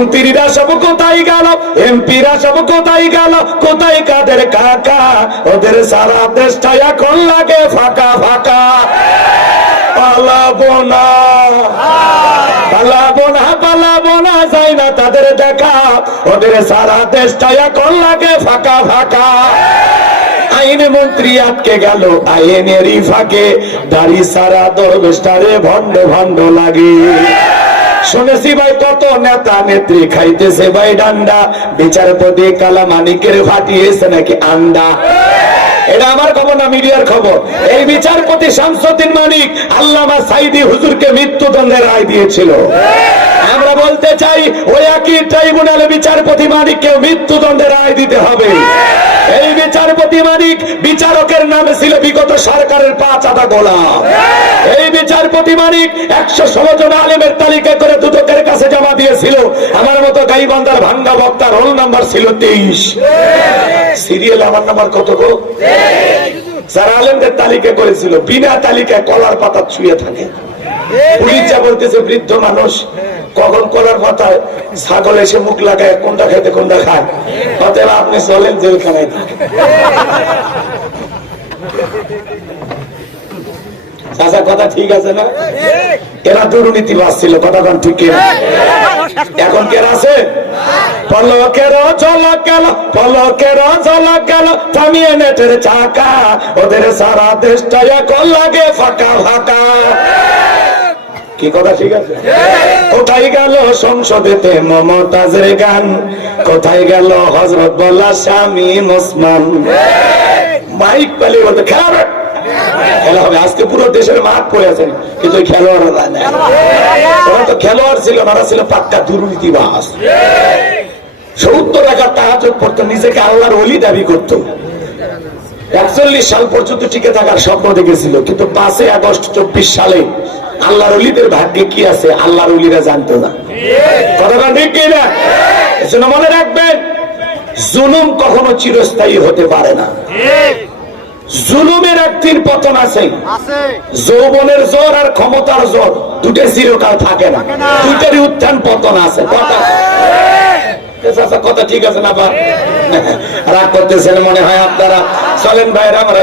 মন্ত্রীরা সব কোথায় গেল, এমপিরা সব কোথায় গেল, কোথায় কাদের কাকা? ওদের সারা দেশটা এখন লাগে ফাঁকা ফাঁকা। পালাবো না, পালাবো না, পালাবো না, যাই না তাদের দেখা। ওদের সারা দেশটা এখন লাগে ফাঁকা ফাঁকা। আইন মন্ত্রী আটকে গেল আইনেরই ফাঁকে, দাড়ি সারা দরবেশটারে ভণ্ড ভণ্ড লাগে। শুনেছি ভাই কত নেতা নেত্রী খাইতেছে ভাই ডান্ডা, বিচারপতি কালা মানিকের ফাটিয়েছে নাকি আন্ডা। এটা আমার খবর না, মিডিয়ার খবর। এই বিচারপতি শামসুদ্দিন মানিক আল্লামা সাইদি হুজুরকে মৃত্যুদণ্ডের রায় দিয়েছিল। আমরা বলতে চাই ওই একই ট্রাইব্যুনালে বিচারপতি মানিককে মৃত্যুদণ্ডের রায় দিতে হবে। এই বিচারপতি মানিক বিচারকের নামে ছিল বিগত সরকারের 5 আনা গোলাম। এই বিচারপতি মানিক 116 জন আলেমের তালিকা করে দুদকের কাছে জমা দিয়েছিল। আমার মতো গাইবান্ধার ভাঙ্গা বক্তা রোল নাম্বার ছিল 23, সিরিয়াল আমার নাম্বার কত গো? যারা আলেমদের তালিকা করেছিল বিনা তালিকায় কলার পাতা ছুঁয়ে থাকে। পুলিশ যা বলতেছে বৃদ্ধ মানুষ কখন কলার পাতায় ছাগল এসে মুখ লাগায় কোনটা খাইতে কোনটা খায়, অতএব আপনি চলেন জেলখানায় থাকে। চাচা কথা ঠিক আছে না? এরা দুর্নীতিবাজ ছিল, কথা কোন ঠিক কিনা? এখন কে আছে? পলকের ঝলক গেল, পলকের ঝলক গেল, থামিয়ে নেটের চাকা। ওদের সারা দেশটা এখন লাগে ফাঁকা ফাঁকা। কি কথা ঠিক আছে? কোথায় গেল সংসদেতে মমতাজের গান? কোথায় গেল হযরত বলা স্বামী ওসমান? মাইক পালি বলতে খেলা খেলা হবে। আজকে পুরো দেশের মাঠ পড়ে আছে, কিন্তু খেলোয়াড়রা নাই। ওরা তো খেলোয়াড় ছিল না, ওরা ছিল পাক্কা দুর্নীতিবাজ। 70 টাকা তাহাজ্জুদ পড়তো, নিজেকে আল্লাহর ওলি দাবি করতো। 41 সাল পর্যন্ত টিকে থাকার স্বপ্ন দেখেছিল, কিন্তু 5 আগস্ট 24 সালে আল্লাহর ওলিদের ভাগ্যে কি আছে আল্লাহর ওলিরা জানতো না। কথাটা ঠিক কিনা? এজন্য মনে রাখবেন, জুলুম কখনো চিরস্থায়ী হতে পারে না। জুলুমের একদিন পতন আছে। যৌবনের জোর আর ক্ষমতার জোর দুটো চিরকাল থাকে না, দুইটারই উত্থান পতন আছে। কথা ঠিক আছে না? রাগ করতেছেন মনে হয় আপনারা। চলেন ভাইরা, আমরা